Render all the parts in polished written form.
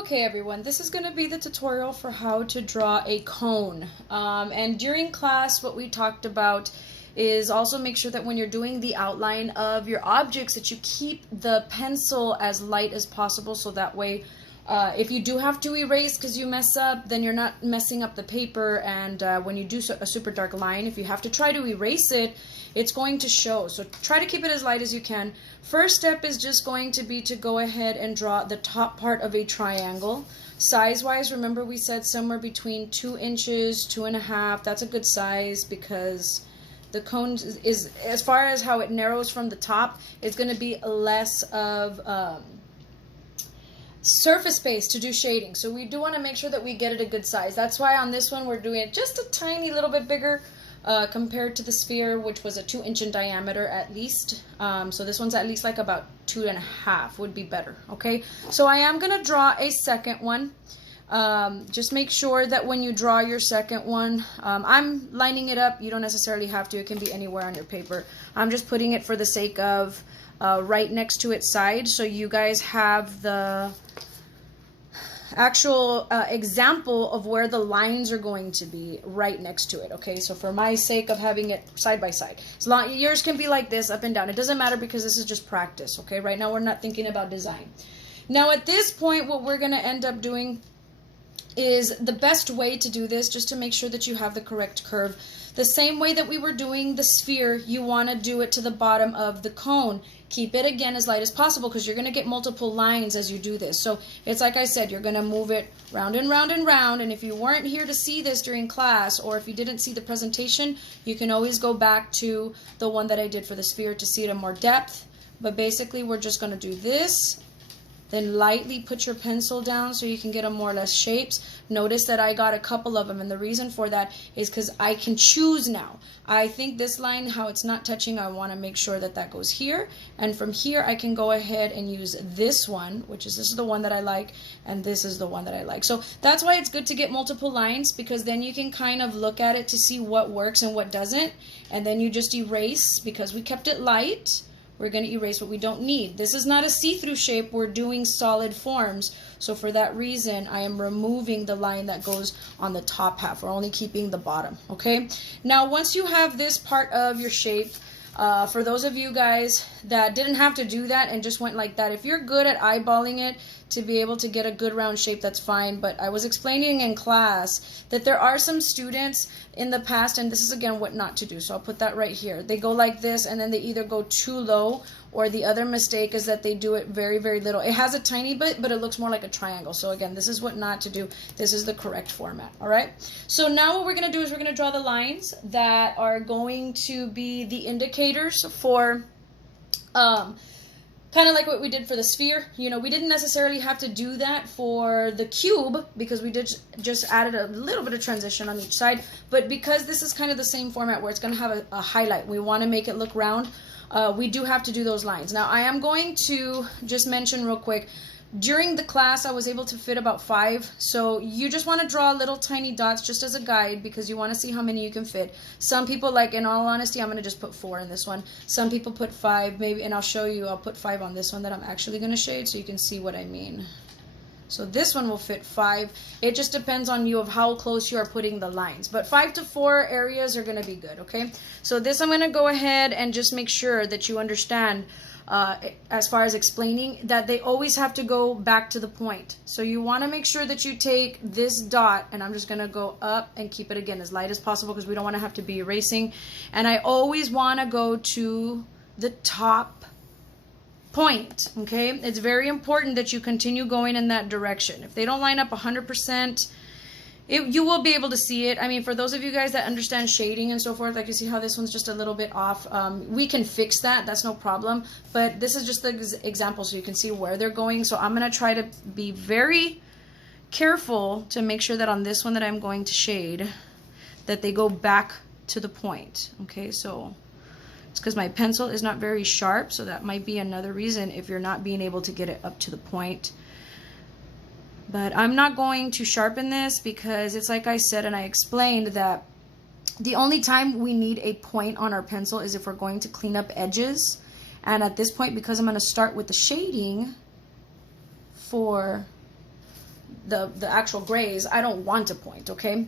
Okay everyone, this is going to be the tutorial for how to draw a cone. And during class what we talked about is also make sure that when you're doing the outline of your objects that you keep the pencil as light as possible, so that way if you do have to erase because you mess up, then you're not messing up the paper. And when you do a super dark line, if you have to try to erase it, it's going to show. So try to keep it as light as you can. First step is just going to be to go ahead and draw the top part of a triangle. Size-wise, remember we said somewhere between 2 inches, 2.5. That's a good size because the cone is as far as how it narrows from the top, it's going to be less of surface space to do shading. So we do want to make sure that we get it a good size. That's why on this one we're doing it just a tiny little bit bigger compared to the sphere, which was a 2-inch in diameter at least. So this one's at least like about 2.5 would be better. Okay, so I am gonna draw a second one. Just make sure that when you draw your second one, I'm lining it up. You don't necessarily have to. It can be anywhere on your paper. I'm just putting it for the sake of right next to its side, so you guys have the actual example of where the lines are going to be right next to it. Okay, so for my sake of having it side by side, yours can be like this, up and down. It doesn't matter because this is just practice. Okay, right now we're not thinking about design. Now at this point, what we're going to end up doing is the best way to do this, just to make sure that you have the correct curve. The same way that we were doing the sphere, you want to do it to the bottom of the cone. Keep it again as light as possible because you're going to get multiple lines as you do this. So it's like I said, you're going to move it round and round and round. And if you weren't here to see this during class, or if you didn't see the presentation, you can always go back to the one that I did for the sphere to see it in more depth. But basically we're just going to do this. Then lightly put your pencil down so you can get them more or less shapes. Notice that I got a couple of them, and the reason for that is because I can choose now. I think this line, how it's not touching, I want to make sure that that goes here. And from here I can go ahead and use this one, which is, this is the one that I like, and this is the one that I like. So that's why it's good to get multiple lines, because then you can kind of look at it to see what works and what doesn't. And then you just erase, because we kept it light. We're going to erase what we don't need. This is not a see-through shape. We're doing solid forms. So for that reason, I am removing the line that goes on the top half. We're only keeping the bottom. Okay. Now, once you have this part of your shape, for those of you guys that didn't have to do that and just went like that, if you're good at eyeballing it to be able to get a good round shape, that's fine. But I was explaining in class that there are some students in the past, and this is again what not to do, so I'll put that right here. They go like this, and then they either go too low, or the other mistake is that they do it very, very little. It has a tiny bit, but it looks more like a triangle. So again, this is what not to do. This is the correct format. All right, so now what we're going to do is we're going to draw the lines that are going to be the indicators for kind of like what we did for the sphere. You know, we didn't necessarily have to do that for the cube because we did just added a little bit of transition on each side. But because this is kind of the same format where it's going to have a highlight, we want to make it look round. We do have to do those lines. Now, I am going to just mention real quick, during the class, I was able to fit about 5. So you just want to draw little tiny dots just as a guide because you want to see how many you can fit. Some people, like, in all honesty, I'm going to just put 4 in this one. Some people put 5, maybe, and I'll show you. I'll put 5 on this one that I'm actually going to shade so you can see what I mean. So this one will fit 5. It just depends on you of how close you are putting the lines. But 5 to 4 areas are going to be good, okay? So this I'm going to go ahead and just make sure that you understand as far as explaining that they always have to go back to the point. So you want to make sure that you take this dot, and I'm just going to go up and keep it again as light as possible because we don't want to have to be erasing. And I always want to go to the top point, okay? It's very important that you continue going in that direction. If they don't line up 100%, you will be able to see it. I mean, for those of you guys that understand shading and so forth, like you see how this one's just a little bit off, we can fix that. That's no problem. But this is just the example so you can see where they're going. So I'm going to try to be very careful to make sure that on this one that I'm going to shade, that they go back to the point. Okay, so it's because my pencil is not very sharp, so that might be another reason if you're not being able to get it up to the point. But I'm not going to sharpen this because it's like I said and I explained that the only time we need a point on our pencil is if we're going to clean up edges. And at this point, because I'm going to start with the shading for the actual grays, I don't want to point, okay?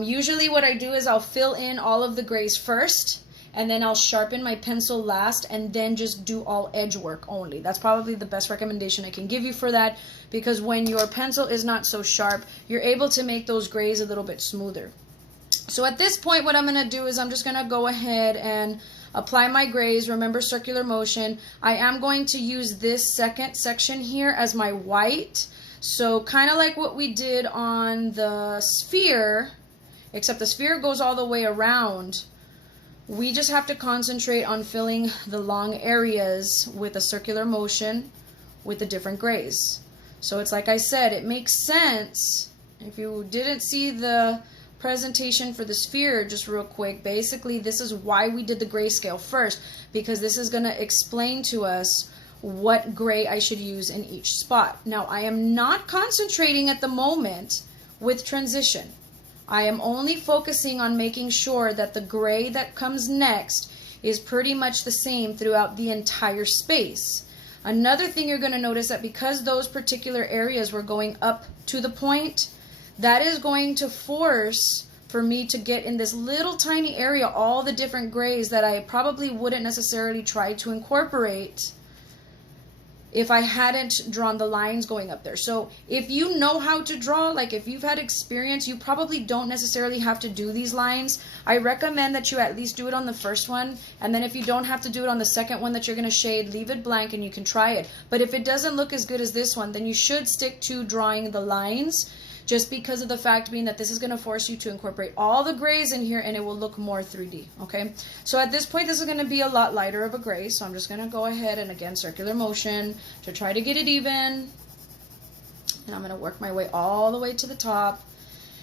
Usually what I do is I'll fill in all of the grays first, and then I'll sharpen my pencil last, and then just do all edge work only. That's probably the best recommendation I can give you for that, because when your pencil is not so sharp, you're able to make those grays a little bit smoother. So at this point, what I'm going to do is I'm just going to go ahead and apply my grays. Remember, circular motion. I am going to use this second section here as my white. So kind of like what we did on the sphere, except the sphere goes all the way around. We just have to concentrate on filling the long areas with a circular motion with the different grays. So it's like I said, it makes sense. If you didn't see the presentation for the sphere, just real quick, basically this is why we did the grayscale first, because this is going to explain to us what gray I should use in each spot. Now, I am not concentrating at the moment with transition. I am only focusing on making sure that the gray that comes next is pretty much the same throughout the entire space. Another thing you're going to notice that because those particular areas were going up to the point, that is going to force for me to get in this little tiny area all the different grays that I probably wouldn't necessarily try to incorporate if I hadn't drawn the lines going up there. So if you know how to draw, like if you've had experience, you probably don't necessarily have to do these lines. I recommend that you at least do it on the first one, and then if you don't have to do it on the second one that you're going to shade, leave it blank and you can try it. But if it doesn't look as good as this one, then you should stick to drawing the lines, just because of the fact being that this is going to force you to incorporate all the grays in here and it will look more 3D, okay? So at this point, this is going to be a lot lighter of a gray, so I'm just going to go ahead and, again, circular motion to try to get it even. And I'm going to work my way all the way to the top.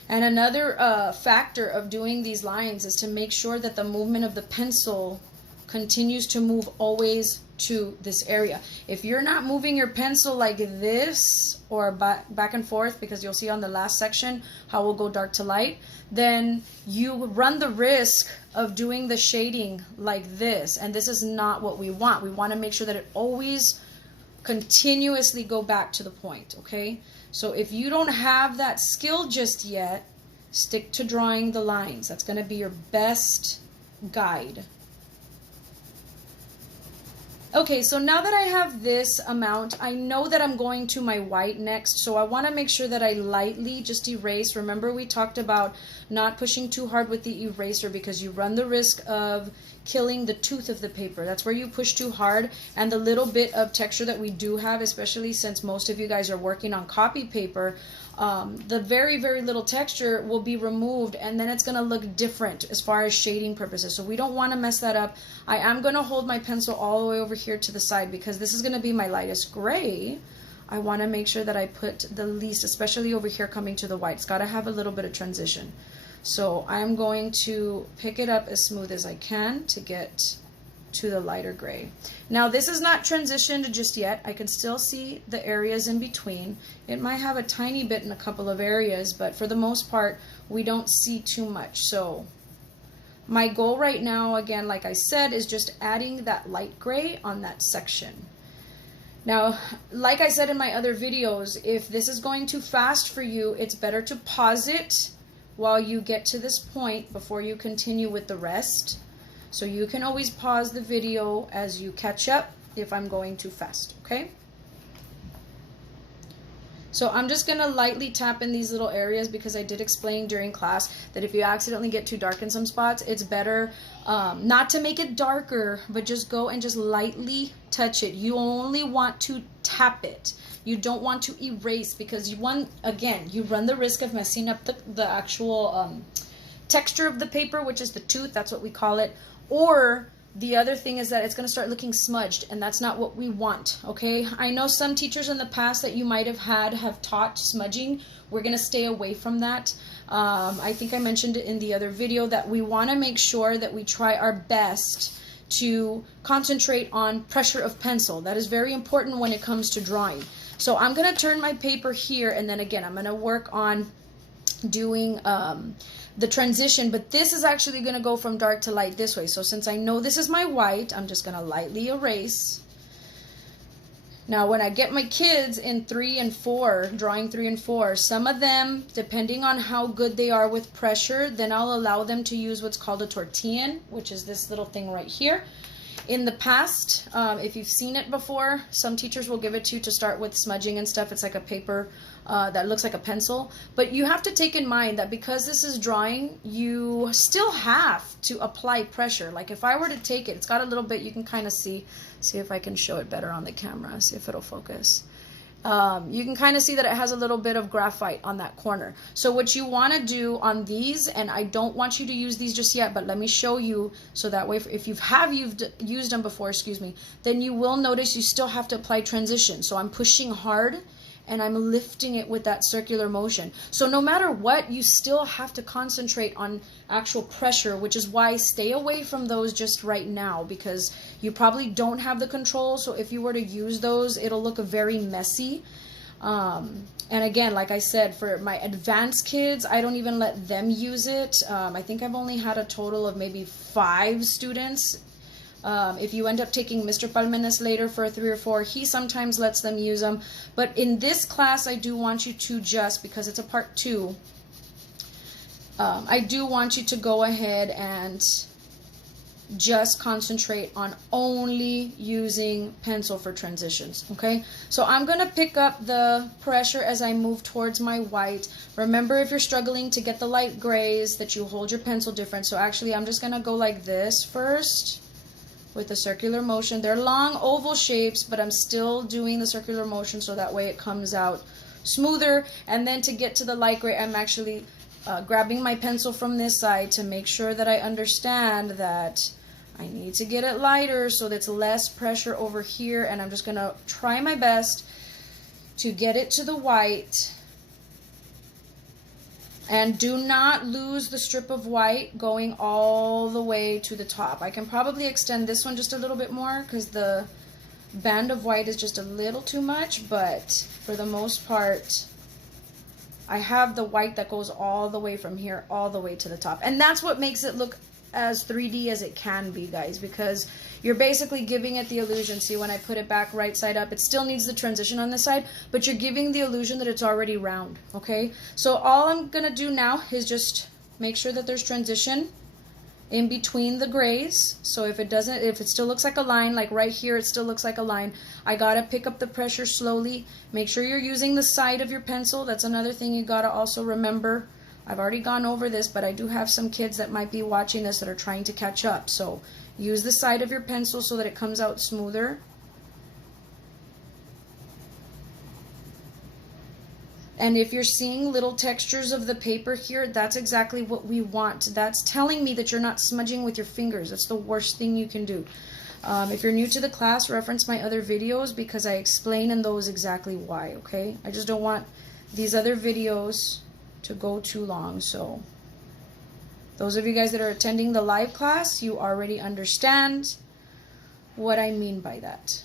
And another factor of doing these lines is to make sure that the movement of the pencil continues to move always to this area. If you're not moving your pencil like this or back and forth, because you'll see on the last section how we'll go dark to light, then you run the risk of doing the shading like this, and this is not what we want. We want to make sure that it always continuously go back to the point, okay? So if you don't have that skill just yet, stick to drawing the lines. That's going to be your best guide. Okay, so now that I have this amount, I know that I'm going to my white next, so I want to make sure that I lightly just erase. Remember, we talked about not pushing too hard with the eraser because you run the risk of killing the tooth of the paper. That's where you push too hard, and the little bit of texture that we do have, especially since most of you guys are working on copy paper, the very, very little texture will be removed, and then it's going to look different as far as shading purposes. So we don't want to mess that up. I am going to hold my pencil all the way over here to the side because this is going to be my lightest gray. I want to make sure that I put the least, especially over here coming to the white. It's got to have a little bit of transition. So I'm going to pick it up as smooth as I can to get to the lighter gray. Now this is not transitioned just yet. I can still see the areas in between. It might have a tiny bit in a couple of areas, but for the most part we don't see too much. So my goal right now, again, like I said, is just adding that light gray on that section. Now, like I said in my other videos, if this is going too fast for you, it's better to pause it while you get to this point before you continue with the rest. So you can always pause the video as you catch up if I'm going too fast, okay? So I'm just going to lightly tap in these little areas because I did explain during class that if you accidentally get too dark in some spots, it's better not to make it darker, but just go and just lightly touch it. You only want to tap it. You don't want to erase because you run the risk of messing up the actual texture of the paper, which is the tooth, that's what we call it. Or the other thing is that it's going to start looking smudged, and that's not what we want, okay? I know some teachers in the past that you might have taught smudging. We're going to stay away from that. I think I mentioned it in the other video that we want to make sure that we try our best to concentrate on pressure of pencil. That is very important when it comes to drawing. So I'm going to turn my paper here, and then again, I'm going to work on doing the transition, but this is actually going to go from dark to light this way. So since I know this is my white, I'm just going to lightly erase. Now, when I get my kids in 3 and 4, drawing 3 and 4, some of them, depending on how good they are with pressure, then I'll allow them to use what's called a tortillon, which is this little thing right here. In the past, if you've seen it before, some teachers will give it to you to start with smudging and stuff. It's like a paper that looks like a pencil. But you have to take in mind that because this is drawing, you still have to apply pressure. Like if I were to take it, it's got a little bit, you can kind of see if I can show it better on the camera, see if it'll focus. You can kind of see that it has a little bit of graphite on that corner. So what you want to do on these, and I don't want you to use these just yet, but let me show you, so that way if you've used them before, excuse me, then you will notice you still have to apply transition. So I'm pushing hard and I'm lifting it with that circular motion. So no matter what, you still have to concentrate on actual pressure, which is why stay away from those just right now, because you probably don't have the control. So if you were to use those, it'll look very messy. And again, like I said, for my advanced kids, I don't even let them use it. I think I've only had a total of maybe 5 students. If you end up taking Mr. Palmenas later for a 3 or 4, he sometimes lets them use them. But in this class, I do want you to just, because it's a part 2, I do want you to go ahead and just concentrate on only using pencil for transitions, okay? So I'm going to pick up the pressure as I move towards my white. Remember, if you're struggling to get the light grays, that you hold your pencil different. So actually, I'm just going to go like this first, with the circular motion. They're long oval shapes, but I'm still doing the circular motion so that way it comes out smoother. And then to get to the light gray, I'm actually grabbing my pencil from this side to make sure that I understand that I need to get it lighter so that's less pressure over here. And I'm just going to try my best to get it to the white. And do not lose the strip of white going all the way to the top. I can probably extend this one just a little bit more because the band of white is just a little too much, but for the most part, I have the white that goes all the way from here all the way to the top. And that's what makes it look as 3D as it can be, guys, because you're basically giving it the illusion. See, when I put it back right side up, it still needs the transition on this side, but you're giving the illusion that it's already round, okay? So all I'm gonna do now is just make sure that there's transition in between the grays. So if it still looks like a line, like right here, it still looks like a line, I gotta pick up the pressure slowly. Make sure you're using the side of your pencil. That's another thing you gotta also remember. I've already gone over this, but I do have some kids that might be watching this that are trying to catch up. So use the side of your pencil so that it comes out smoother. And if you're seeing little textures of the paper here, that's exactly what we want. That's telling me that you're not smudging with your fingers. That's the worst thing you can do. If you're new to the class, reference my other videos because I explain in those exactly why, okay? I just don't want these other videos to go too long. So those of you guys that are attending the live class, you already understand what I mean by that.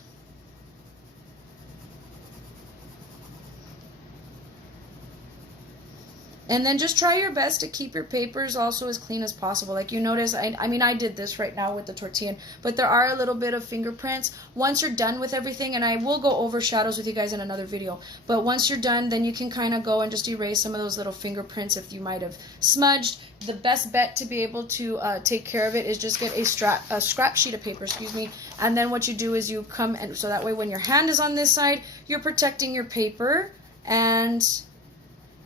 And then just try your best to keep your papers also as clean as possible. Like you notice, I mean, I did this right now with the tortilla, but there are a little bit of fingerprints. Once you're done with everything, and I will go over shadows with you guys in another video, but once you're done, then you can kind of go and just erase some of those little fingerprints if you might have smudged. The best bet to be able to take care of it is just get a scrap sheet of paper, excuse me, and then what you do is you come, and so that way when your hand is on this side, you're protecting your paper, and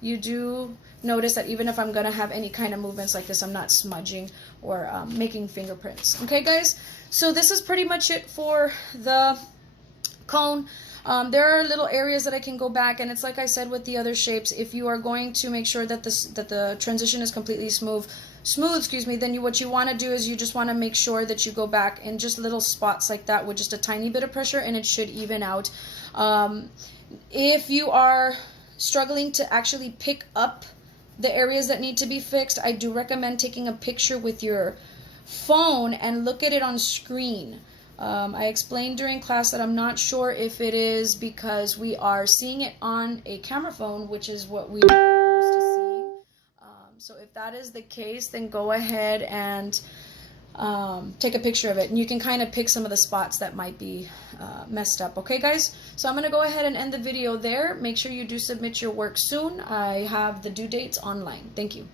you do notice that even if I'm going to have any kind of movements like this, I'm not smudging or making fingerprints. Okay, guys? So this is pretty much it for the cone. There are little areas that I can go back, and it's like I said with the other shapes, if you are going to make sure that the transition is completely smooth, excuse me, then what you want to do is you just want to make sure that you go back in just little spots like that with just a tiny bit of pressure, and it should even out. If you are struggling to actually pick up the areas that need to be fixed, I do recommend taking a picture with your phone and look at it on screen. I explained during class that I'm not sure if it is because we are seeing it on a camera phone, which is what we are used to seeing. So if that is the case, then go ahead and take a picture of it, and you can kind of pick some of the spots that might be messed up. Okay, guys? So I'm going to go ahead and end the video there. Make sure you do submit your work soon. I have the due dates online. Thank you.